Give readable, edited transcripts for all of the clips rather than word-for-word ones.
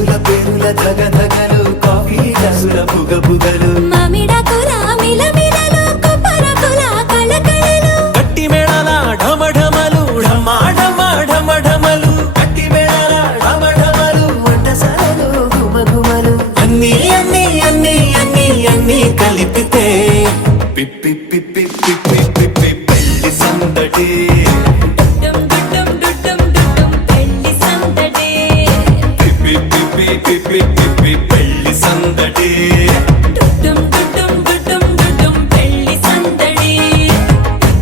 మనసుల పేరుల ధగ ధగలు కాఫీ గ్లాసుల బుగ బుగలు మామిడాకుల మిలమిలలు కొబ్బరకుల కళకళలు గట్టి మేళాల ఢమఢమలు ఢమా ఢమా ఢమఢమలు గట్టి మేళాల ఢమఢమలు వంటసాలలు గుమగుమలు అన్నీ అన్నీ అన్నీ అన్నీ అన్నీ కలిపితే పిప్పి పిప్పి పిప్పి పిప్పి పెళ్లి సందడి డుడ్డం డుడ్డం డుడ్డం డుడ్డం పెళ్లి సందడి పిప్పి పిప్పి పిప్పి పిప్పి పెళ్లి సందడి డుడ్డం డుడ్డం డుడ్డం డుడ్డం పెళ్లి సందడి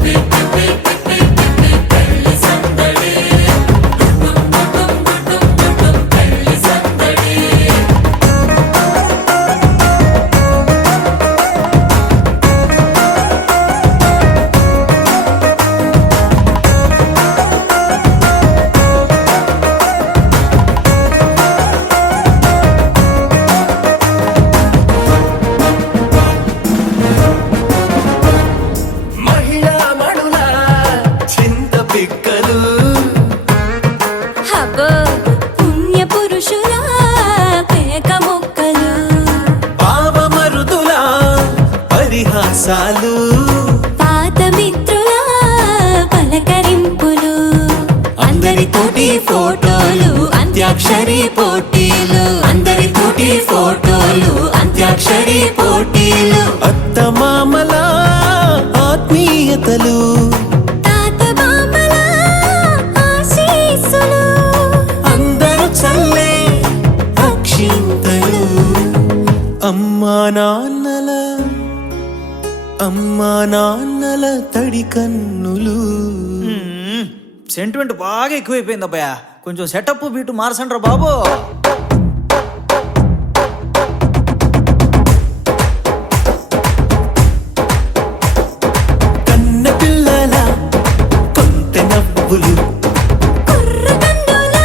పిప్పి పిప్పి పిప్పి పెళ్లి సందడి డుడ్డం డుడ్డం డుడ్డం డుడ్డం పెళ్లి సందడి మహిళా మణుల చింత పిక్కలు హబో పుణ్య పురుషుల పేక మొక్కలు పావమరుదుల పరిహాసాలు పాత మిత్రుల పలకరింపులు అందరితోటి ఫోటోలు అంత్యాక్షరి పోటీలు అందరితోటి ఫోటోలు అంత్యాక్షరి పోటీలు అత్తమామల ఆత్మీయతలు తాత బామ్మల ఆశీస్సులు అందరూ చల్లే అక్షింతలు అమ్మా నాన్నల తడి కన్నులు. సెంటిమెంట్ బాగా ఎక్కువైపోయింది అబ్బాయా, కొంచెం సెటప్ బీటు మార్చండ్రా బాబు. కన్న పిల్లల కొంటె నవ్వులు కుర్రకన్నుల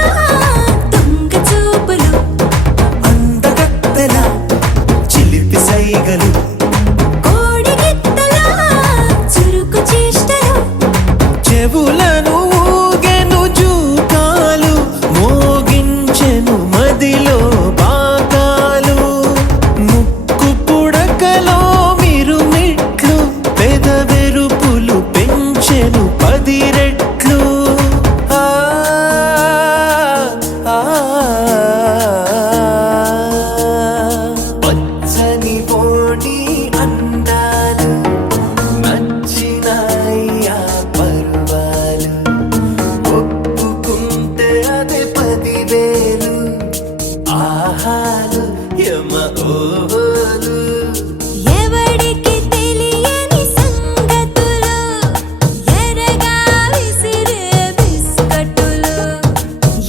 దొంగ చూపులు అందగత్తెల చిలిపి సైగలు కోడిగిత్తల చురుకు చేష్టలు చెవులను ఊగెను జూకాలు మోగించెను మదిలో బాకాలు ముక్కు పుడకలో మిరుమిట్లు పెదవెరుపులు పెంచెను 10 రెట్లు. ఆ ఆ పచ్చని పోటీ అందాలు నచ్చినాయ్యా పర్వాలు ఒప్పుకుంటే అదే 10,000 ఆహాలు యమ ఓహోలు ఎవడికి తెలియని సంగతులు ఎరగా విసిరే బిస్కట్టులు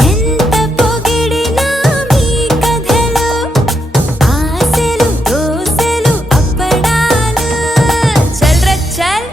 ఎంత పొగిడినా మీ కథలు ఆశలు దోసెలు అప్పడాలు చల్ రే చల్.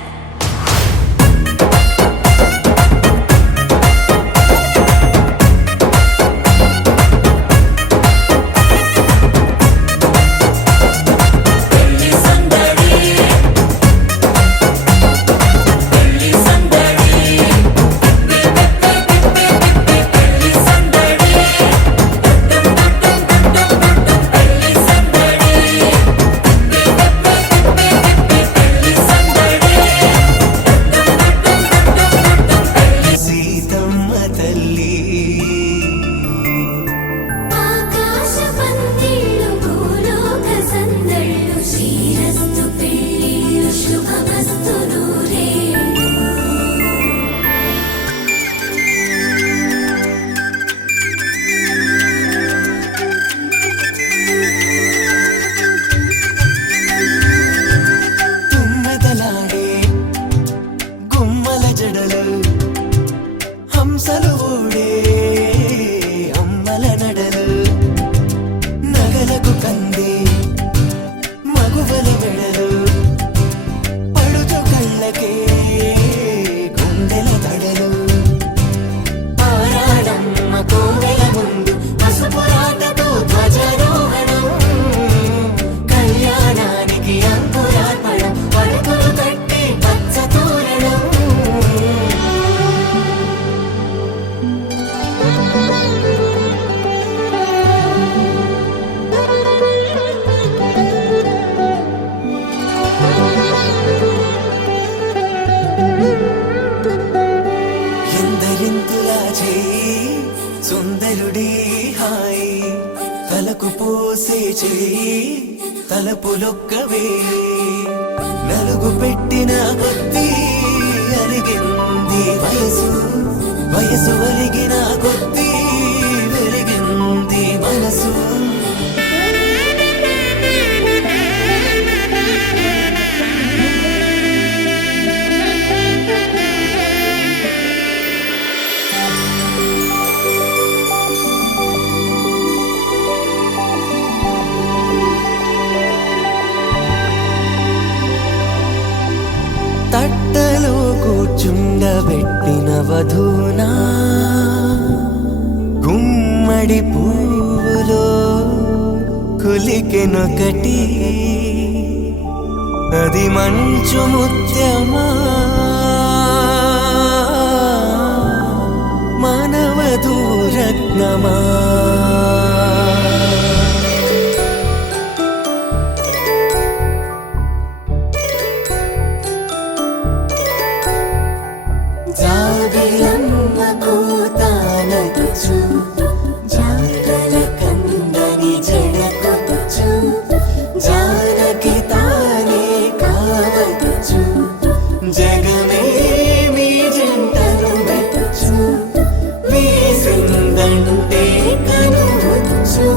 తలకు పోసే చేయి తలపులొక్కవే నలుగు పెట్టిన కొద్దీ అలిగింది వయసు వయసు ఒలిగిన కొద్దీ వెలిగింది మనసు తట్టలో కూర్చుండబెట్టిన వధూనా గుమ్మడి పువ్వులో కులికెనొకటి అది మంచు ముత్యమా మానవధూ రత్నమా జాబిలమ్మకు తానగుచు జాడల కందని జడకొచ్చు జానకి తానే కావచ్చుచు జగమే మీ జంటను వెతుచు వీసిందంటే కనువచ్చు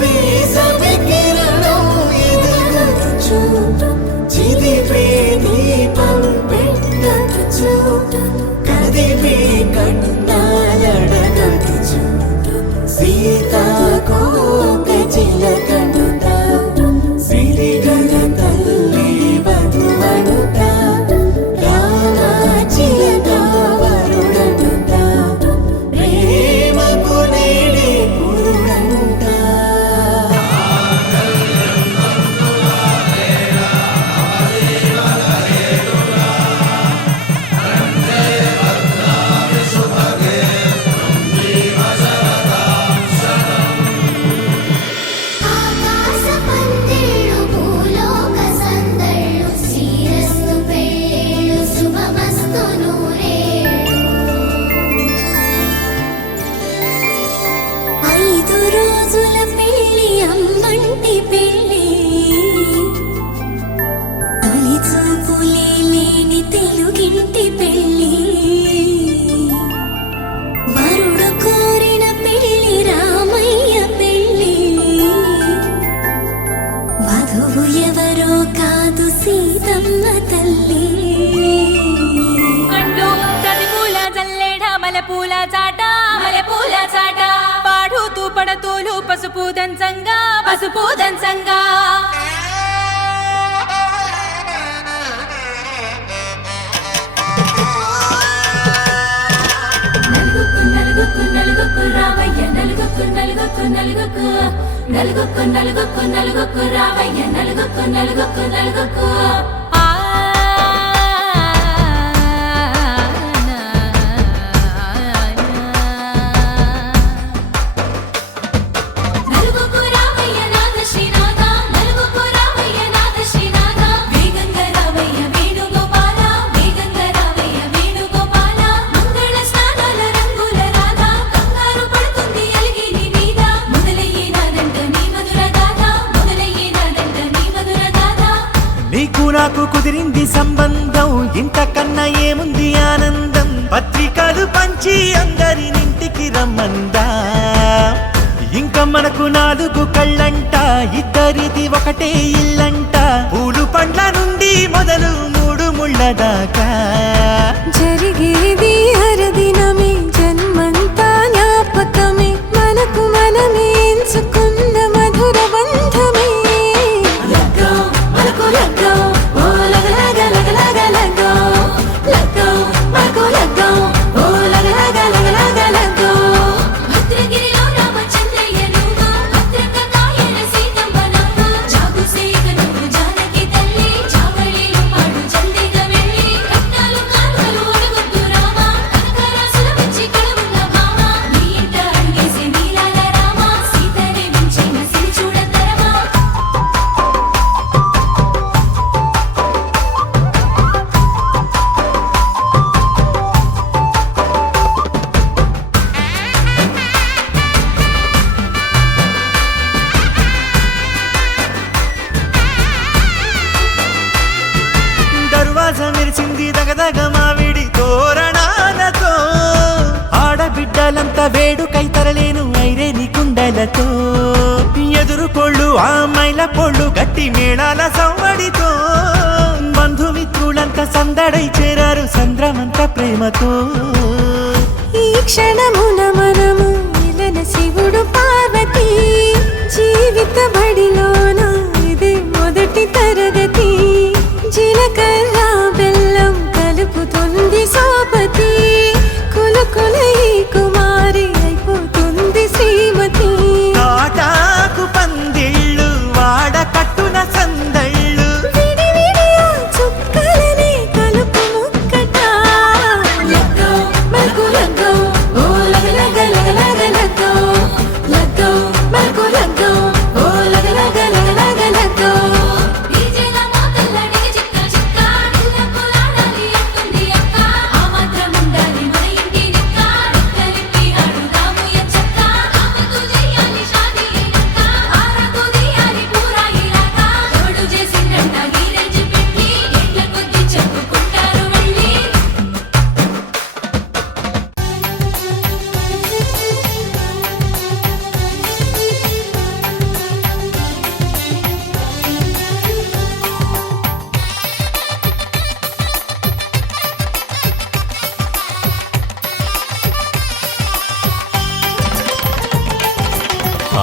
వీసవి కిరణం ఎదుగొచ్చు చిదిపే దీపం పెట్టచ్చు కదిపే కన్నాలడగచ్చు సీతాకోక చిలకనుట సిరిగల తల్లి వధువనుట రామ చిలక వరుడనుట ప్రేమకు నేడే పురుడంట ఆకాశ పందిళ్ళు భూలోక సందళ్ళు శ్రీరస్తు పెళ్ళిళ్ళు శుభమస్తు నూరేళ్ళు 5 రోజుల పెళ్ళి అమ్మంటి పెళ్ళి తొలి చూపులే లేని తెలుగింటి పెళ్ళి వరుడు కోరిన పెళ్ళి రామయ్య పెళ్ళి వధువు ఎవరో కాదు సీతమ్మ తల్లి అంటూ చది పూల జల్లేడ మలపూల చాట మలపూల చాట పాడుతూ పడతూలు పసుపు దంచంగా నలుగుకు నలుగుకు రావయ్య నలుగుకు రావయ్య నలుగుకు నలుగుకు రావయ్య నాద శ్రీనాథ నలుగుకు రావయ్య నాద శ్రీనాథ వేగంగా రావయ్య వేణుగోపాల వేగంగా రావయ్య వేణుగోపాల మంగళ స్నానాల రంగుల రాధ కంగారు పడుతుంది అలిగి నీ మీద మొదలయ్యేనాదంట నీ మధుర గాథ మొదలయ్యేనాదంట నీ మధుర గాథ నీకు నాకు కుదిరింది సంబంధం ఇంతకన్నా ఏముంది ఆనందం పత్రికలు పంచి అందరినింటికి రమ్మందా ఇంకా మనకు 4 కళ్ళంట ఇద్దరిది ఒకటే ఇల్లంట పూలు పండ్ల నుండి మొదలు 3 ముళ్ళ దాకా జరిగేది హరదినమే జన్మంతా జ్ఞాపకమే మనకు మనమే ఎంచుకున్న మధుర బంధమే లగ్గో మనకు లగ్గో ఓ లగలగ లగలగ లగ్గో లగ్గో మనకు లగ్గో ఓ లగలగ లగలగ లగ్గో భద్రగిరిలో రామచంద్రయ్య నువ్వు భద్రక కాయన సీతమ్మ నవ్వు జాగు సేక నువ్వు జానకి తల్లి జావళిలో పాడు జల్దిగా వెళ్ళి రత్నాలు కానుకలు అడుగుద్దు రామ కనకరాసుల వేడుకై తరలేను ఐరేని కుండలతో ఎదురుకోళ్ళు ఆ మైల కోళ్ళు గట్టి మేళాల సవ్వడితో బంధుమిత్రులంతా సందడై చేరారు సంద్రమంత ప్రేమతో ఈ క్షణమున మనము మిలన శివుడు పార్వతి జీవిత బడిలోన ఇది మొదటి తరగతి జీలకర్ర బెల్లం కలుపుతుంది సోపతి కులకుల ఈ కుమారి అయిపోతుంది శ్రీమతి కాటాకు పందిళ్ళు వాడ కట్టున సందళ్ళు విడివిడియా చుక్కలనే కలుపు ముక్కట లగ్గో మనకు లగ్గో ఓ లగ లగ లగ లగ లగ్గో లగ్గో మనకు లగ్గో ఓ లగ లగ లగ లగ లగ్గో డీజేల మోతల్లడికి చిక్క చిక్క డిల్లకు లాడాలి అంటుంది అక్క ఆ మాత్రం ఉండాలి మన ఇంటి నిక్క నిక్కలిప్పి ఆడుదాము ఎచ్చక్క ఆపతు చెయ్యాలి షాదీ అయినక్క ఆరాకు తీయాలి పూరా ఇలాక ఎవడు చేసిందంట గీరెంచి పెట్టి ఎట్ల కొద్ది చెప్పుకుంటారు వెళ్ళి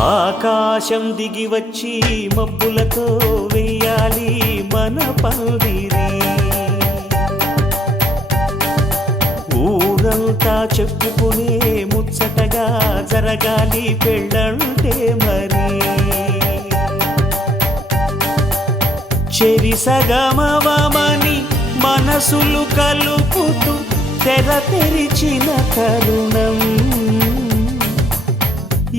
ఆకాశం దిగి వచ్చి మబ్బులతో వెయ్యాలి మన పందిరి ఊరంతా చెప్పుకునే ముచ్చటగా జరగాలి పెళ్ళంటే మరి చెరిసగమవమని మనసులు కలుపుతూ తెర తెరిచిన తరుణం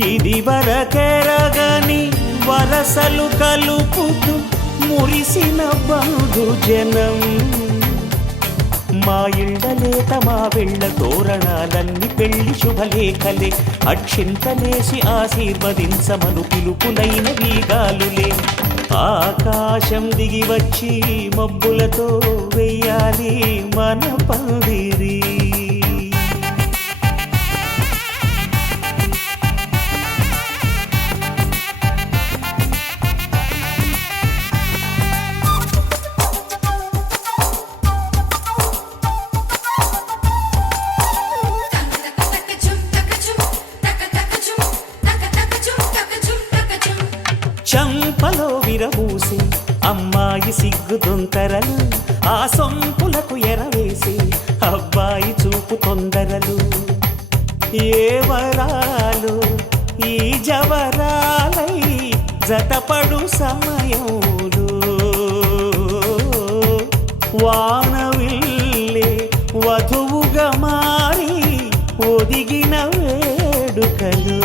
ఇది వరకెరగని వరసలు కలుపుతూ మురిసిన బంధుజనం మా ఇళ్ళలేత మా వెళ్ళ తోరణాలన్నీ పెళ్లి శుభలేఖలే అక్షింతలేసి ఆశీర్వదించమను పిలుపులైన వీగాలులే ఆకాశం దిగి వచ్చి మబ్బులతో వెయ్యాలి మన పందిరి చంపలో విరబూసి అమ్మాయి సిగ్గుదొంతరలు ఆ సొంపులకు ఎరవేసి అబ్బాయి చూపు తొందరలు ఏ వరాలు ఈ జవరాలై జతపడు సమయంలో వానవిల్లే వధువుగా మారి ఒదిగిన వేడుకలు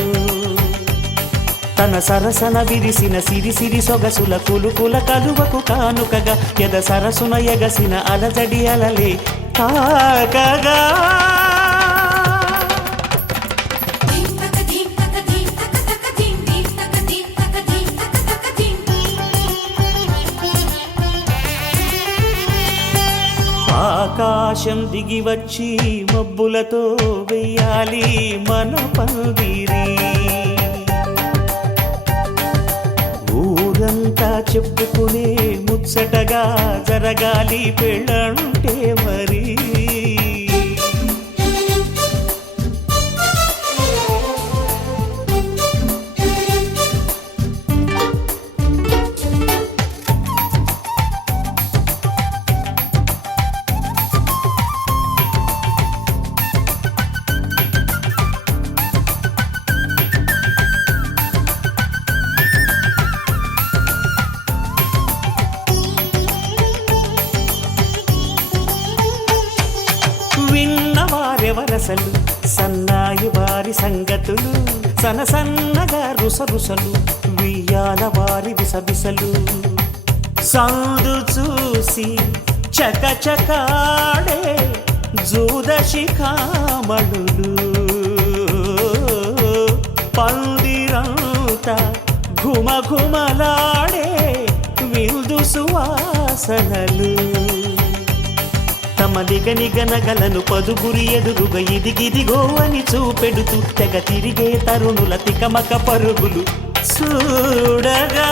తన సరసన విరిసిన సిరిసిరి సొగసుల కులుకుల కలువకు కానుకగా ఎద సరసున ఎగసిన అలజడి అలలే తాకగా ఆకాశం దిగి వచ్చి మబ్బులతో వెయ్యాలి మన పందిరి ఊరంతా చెప్పుకునే ముచ్చటగా జరగాలి పెళ్ళంటే మరి విన్నవారెవరసలు సన్నాయి వారి సంగతులు సనసన్నగా రుసరుసలు వియ్యాల వారి విసవిసలు సాధు చూసి చకచకాడే జూదశిఖామణులు పందిరంతా ఘుమఘుమలాడే విందు సువాసనలు తమ నిగనగలను పదుగురి ఎదురుగా ఇదిగిదిగో అని చూపెడుతూ తెగ తిరిగే తరుణుల తికమక పరుగులు చూడగా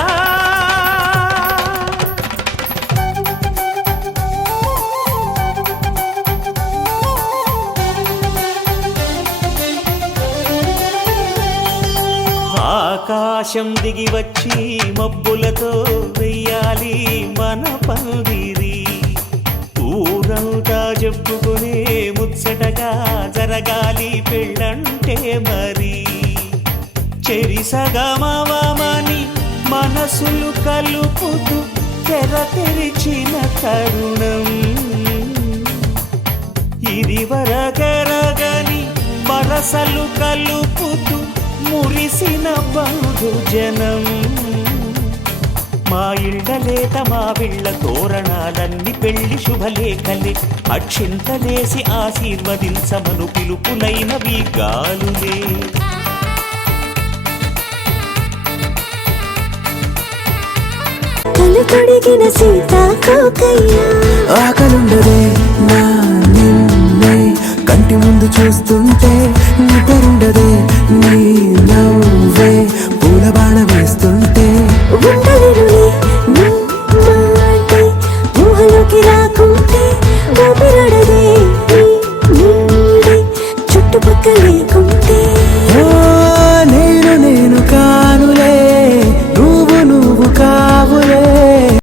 ఆకాశం దిగి వచ్చి మబ్బులతో వెయ్యాలి మన పందిరి ఊరంతా చెప్పుకునే ముచ్చటగా జరగాలి పెళ్ళంటే మరి చెరిసగమవమని మనసులు కలుపుతూ తెర తెరిచిన తరుణం ఇది వరగరగని వరసలు కలుపుతూ మురిసిన బహుజనం మా ఇళ్ళలేత మా విళ్ళ తోరణాలన్నీ పెళ్లి శుభలేఖలే అక్షింతలేసి ఆశీర్వదించమను పిలుపులైనవి గాలులే కలు తొడిగిన సీతాకోకయ్య ఆకలుండదే నా నిన్నే కంటి ముందు చూస్తుంటే నిద్రుండదే నీ నవ్వే పూల బాణ వేస్తుంటే ఉండలేను నీ